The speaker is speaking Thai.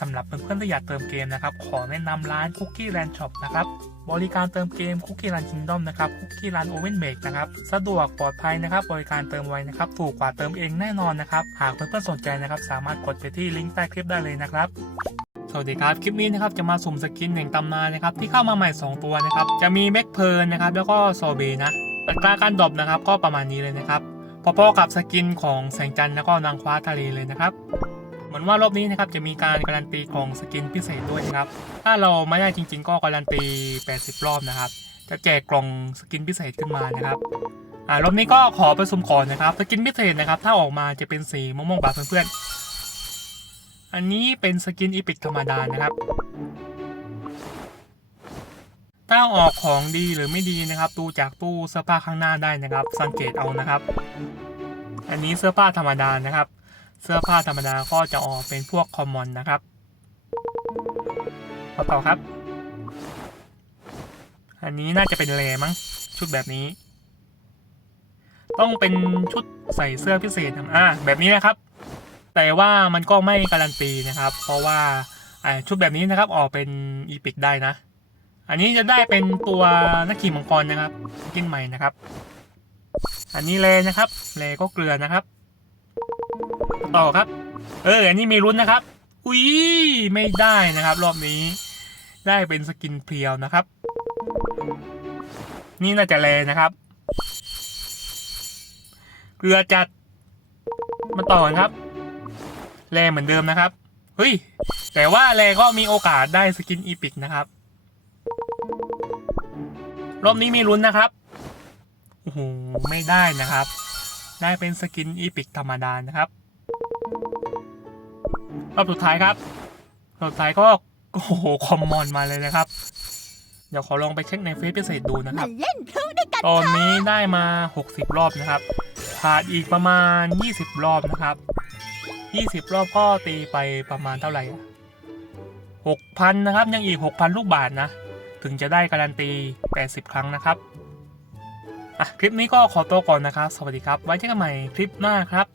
สำหรับเพื่อนๆที่อยากเติมเกมนะครับ ขอแนะนำร้าน Cookie Land Shop นะครับ บริการเติมเกม Cookie Land Kingdom นะครับ Cookie Land Oven Make นะครับ สะดวกปลอดภัยนะครับ บริการเติมไวนะครับ ถูกกว่าเติมเองแน่นอนนะครับ หากเพื่อนๆสนใจนะครับ สามารถกดไปที่ลิงก์ใต้คลิปได้เลยนะครับสวัสดีครับ คลิปนี้นะครับจะมาสุ่มสกินแห่งตำนานนะครับที่เข้ามาใหม่ 2 ตัวนะครับจะมีแม็กเพลินนะครับแล้วก็โซเบนะอัตราการดรอปนะครับก็ประมาณนี้เลยนะครับพอๆกับสกินของแสงจันทร์แล้วก็นางฟ้าทะเลเลยนะครับ เหมือนว่ารอบนี้นะครับจะมีการการันตีของสกินพิเศษด้วยนะครับ ถ้าเราไม่ได้จริง ๆ ก็การันตี 80 รอบนะครับ จะแจกกล่องสกินพิเศษขึ้นมานะครับอ่ารอบนี้ก็ขอไปสุ่มก่อนนะครับสกินพิเศษนะครับ ถ้าออกมาจะเป็นสีม่วงๆแบบเพื่อนๆ อันนี้เป็นสกินอีพิกธรรมดานะครับ ถ้าออกของดีหรือไม่ดีนะครับดูจากตู้เสื้อผ้าข้างหน้าได้นะครับ สังเกตเอานะครับ อันนี้เสื้อผ้าธรรมดานะครับ เสื้อผ้าธรรมดาก็จะออกเป็นพวกคอมมอนนะครับมาต่อครับ อันนี้น่าจะเป็นแรมั้งชุดแบบนี้ ต้องเป็นชุดใส่เสื้อพิเศษนะอ่าแบบนี้นะครับ แต่ว่ามันก็ไม่การันตีนะครับ เพราะว่าชุดแบบนี้นะครับออกเป็นอีพิกได้นะ อันนี้จะได้เป็นตัวนักขี่มังกรนะครับกินใหม่นะครับ อันนี้เลนะครับเลก็เกลือนะครับ ต่อครับ เออ อันนี้มีลุ้นนะครับ อุ้ยไม่ได้นะครับ รอบนี้ ได้เป็นสกินเพียวนะครับ นี่น่าจะแลนะครับ เกลือจัด มาต่อครับ แลเหมือนเดิมนะครับ เฮ้ย แต่ว่าแลก็มีโอกาสได้สกินอีพิกนะครับ รอบนี้มีลุ้นนะครับโอ้โหไม่ได้นะครับ ได้เป็นสกินอีพิกธรรมดานะครับ รอบสุดท้ายครับรอบสุดท้ายก็โอ้โหคอมมอนมาเลยนะครับ เดี๋ยวขอลองไปเช็คในเฟซพิเศษดูนะคมารับ เล่นพลุด้วยกันตอนนี้ได้มา 60 รอบนะครับขาดอีกประมาณ 20 รอบนะครับ 20 รอบก็ตีไปประมาณเท่าไหร่อะ6,000นะครับ ยังอีก 6,000 ลูกบาทนะ ถึงจะได้การันตี 80 ครั้งนะครับอะคลิปนี้ก็ขอตัวก่อนนะครับ สวัสดีครับ ไว้เจอกันใหม่คลิปหน้าครับ